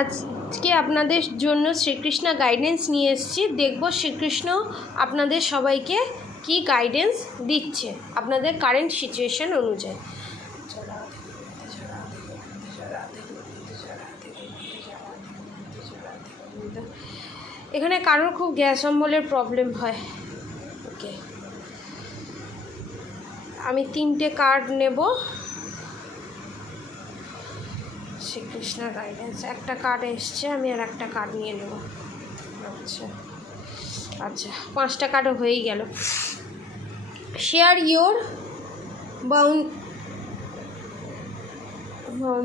আজকে আপনাদের জন্য শ্রীকৃষ্ণ গাইডেন্স নিয়ে এসেছি। দেখব শ্রীকৃষ্ণ আপনাদের সবাইকে কি গাইডেন্স দিচ্ছে আপনাদের কারেন্ট সিচুয়েশন অনুযায়ী। এখানে কারোর খুব গ্যাস অম্বলের প্রবলেম হয়। ওকে, আমি 3টে কার্ড নেব। শ্রীকৃষ্ণ গাইডেন্স একটা কার্ড এসছে, আমি আর একটা কার্ড নিয়ে নেব। আচ্ছা আচ্ছা, 5টা কার্ডও হয়েই গেল। Share your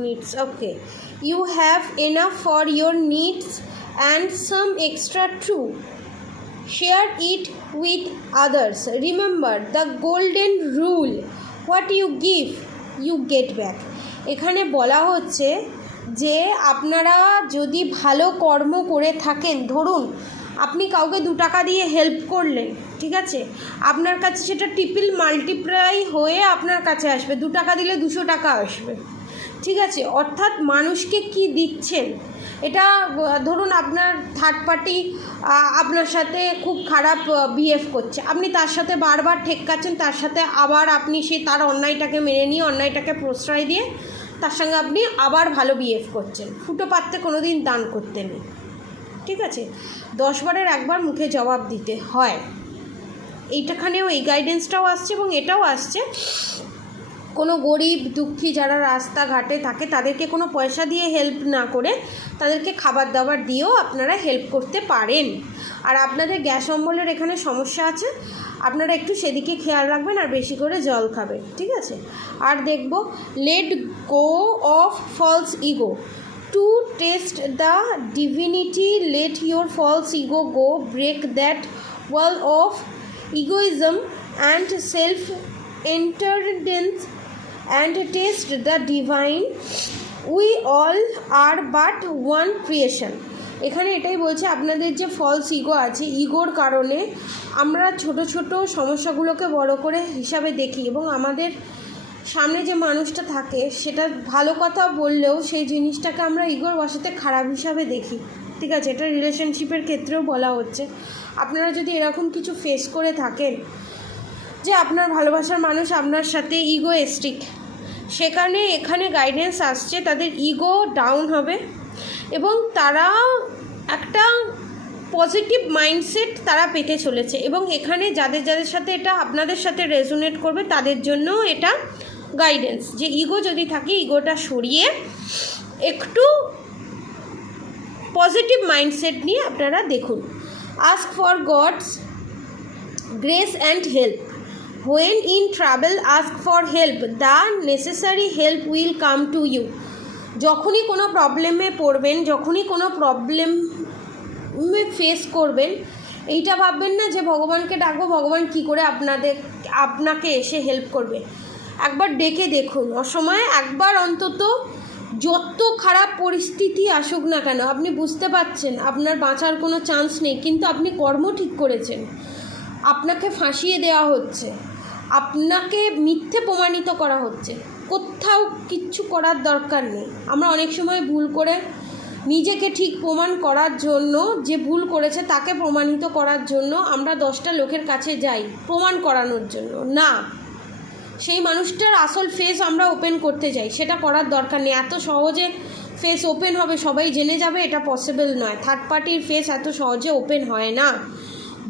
needs. Okay, you have enough for your needs and some extra too. Share it with others. Remember the golden rule, what you give you get back. এখানে বলা হচ্ছে যে আপনারা যদি ভালো কর্ম করে থাকেন, ধরুন আপনি কাউকে 2 টাকা দিয়ে হেল্প করলেন, ঠিক আছে, আপনার কাছে সেটা ট্রিপল মাল্টিপ্লাই হয়ে আপনার কাছে আসবে। 2 টাকা দিলে 200 টাকা আসবে, ঠিক আছে। অর্থাৎ মানুষকে কি দিচ্ছেন, এটা ধরুন আপনার থার্ড পার্টি আপনার সাথে খুব খারাপ বিহেভ করছে, আপনি তার সাথে বারবার ঠেক্কাচ্ছেন, তার সাথে আবার আপনি সেই তার অন্যায়টাকে মেনে নিয়ে অন্যায়টাকে প্রশ্রয় দিয়ে তার সঙ্গে আপনি আবার ভালো বিহেভ করছেন। ফুটো পাত্রে কোনো দিন দান করতে নেই, ঠিক আছে। 10 বারের একবার মুখে জবাব দিতে হয়। এইটাখানেও এই গাইডেন্সটাও আসছে এবং এটাও আসছে, কোনো গরিব দুঃখী যারা রাস্তাঘাটে থাকে তাদেরকে কোনো পয়সা দিয়ে হেল্প না করে তাদেরকে খাবার দাবার দিয়েও আপনারা হেল্প করতে পারেন। আর আপনাদের গ্যাস অম্বলের এখানে সমস্যা আছে, আপনারা একটু সেদিকে খেয়াল রাখবেন আর বেশি করে জল খাবেন, ঠিক আছে। আর দেখব let go of false ego to test the divinity, let your false ego go, break that wall of egoism and self entertains and taste the divine. We all are but one creation. এখানে এটাই বলছে, আপনাদের যে false ego আছে, ইগোর কারণে আমরা ছোট ছোট সমস্যাগুলোকে বড় করে হিসাবে দেখি এবং আমাদের সামনে যে মানুষটা থাকে সেটা ভালো কথা বললেও সেই জিনিসটাকে আমরা ইগোর বশাতে খারাপ হিসাবে দেখি, ঠিক আছে। এটা রিলেশনশিপের ক্ষেত্রেও বলা হচ্ছে। আপনারা যদি এরকম কিছু ফেস করে থাকেন যে আপনার ভালোবাসার মানুষ আপনার সাথে ইগোয়েস্টিক, সেখানে এখানে গাইডেন্স আসছে তাদের ইগো ডাউন হবে এবং তারা একটা পজিটিভ মাইন্ডসেট তারা পেতে চলেছে। এবং এখানে যাদের যাদের সাথে এটা আপনাদের সাথে রেজোনেট করবে তাদের জন্য এটা গাইডেন্স যে ইগো যদি থাকে ইগোটা সরিয়ে একটু পজিটিভ মাইন্ডসেট নিয়ে আপনারা দেখুন। Ask for gods grace and help. When in trouble, ask for help. The necessary help will come to you. যখনই কোনো প্রবলেমে পড়বেন, যখনই কোনো প্রবলেমে ফেস করবেন, এইটা ভাববেন না যে ভগবানকে ডাকবো, ভগবান কি করে আপনাকে এসে হেল্প করবে। একবার ডেকে দেখুন, অসময়ে একবার অন্তত যত খারাপ পরিস্থিতি আসুক না কেন আপনি বুঝতে পারছেন আপনার বাঁচার কোনো চান্স নেই, কিন্তু আপনি কর্ম ঠিক করেছেন, আপনাকে ফাঁসিয়ে দেওয়া হচ্ছে, আপনাকে মিথ্যে প্রমাণিত করা হচ্ছে, কোথাও কিচ্ছু করার দরকার নেই। আমরা অনেক সময় ভুল করে নিজেকে ঠিক প্রমাণ করার জন্য, যে ভুল করেছে তাকে প্রমাণিত করার জন্য আমরা 10টা লোকের কাছে যাই প্রমাণ করানোর জন্য, না সেই মানুষটার আসল ফেস আমরা ওপেন করতে যাই, সেটা করার দরকার নেই। এত সহজে ফেস ওপেন হবে, সবাই জেনে যাবে, এটা পসিবল নয়। থার্ড পার্টির ফেস এত সহজে ওপেন হয় না।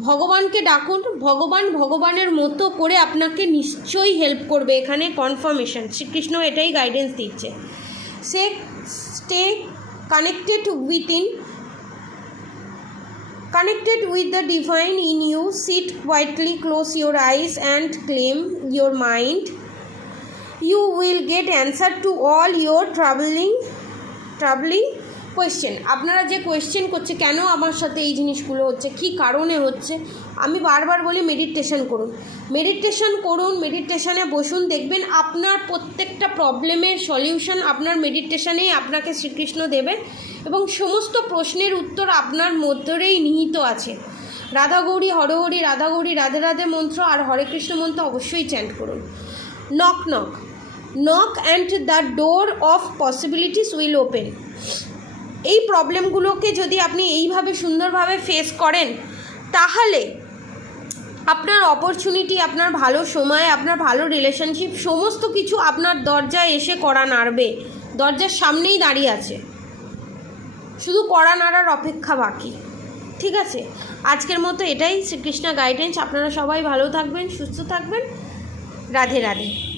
ভগবানকে ডাকুন, ভগবান ভগবানের মতো করে আপনাকে নিশ্চয়ই হেল্প করবে। এখানে কনফার্মেশন শ্রীকৃষ্ণ এটাই গাইডেন্স দিচ্ছে। Stay connected with the divine in you. Sit quietly, close your eyes and claim your mind. You will get answer to all your troubling question. আপনারা যে কোয়েশ্চেন করছে কেন আমার সাথে এই জিনিসগুলো হচ্ছে, কী কারণে হচ্ছে, আমি বারবার বলি মেডিটেশন করুন, মেডিটেশনে বসুন, দেখবেন আপনার প্রত্যেকটা প্রবলেমের সলিউশন আপনার মেডিটেশনেই আপনাকে শ্রীকৃষ্ণ দেবে এবং সমস্ত প্রশ্নের উত্তর আপনার মধ্যেই নিহিত আছে। রাধা গৌরী হরহরি, রাধা গৌরী রাধে রাধে মন্ত্র আর হরে কৃষ্ণ মন্ত্র অবশ্যই চ্যান্ট করুন। Knock and the door of possibilities will open. এই প্রবলেমগুলোকে যদি আপনি এইভাবে সুন্দরভাবে ফেস করেন, তাহলে আপনার অপরচুনিটি, আপনার ভালো সময়, আপনার ভালো রিলেশনশিপ সমস্ত কিছু আপনার দরজায় এসে কড়া নাড়বে, দরজার সামনেই দাঁড়িয়ে আছে, শুধু কড়া নাড়ার অপেক্ষা বাকি। ঠিক আছে, আজকের মতো এটাই শ্রীকৃষ্ণা গাইডেন্স। আপনারা সবাই ভালো থাকবেন, সুস্থ থাকবেন। রাধে রাধে।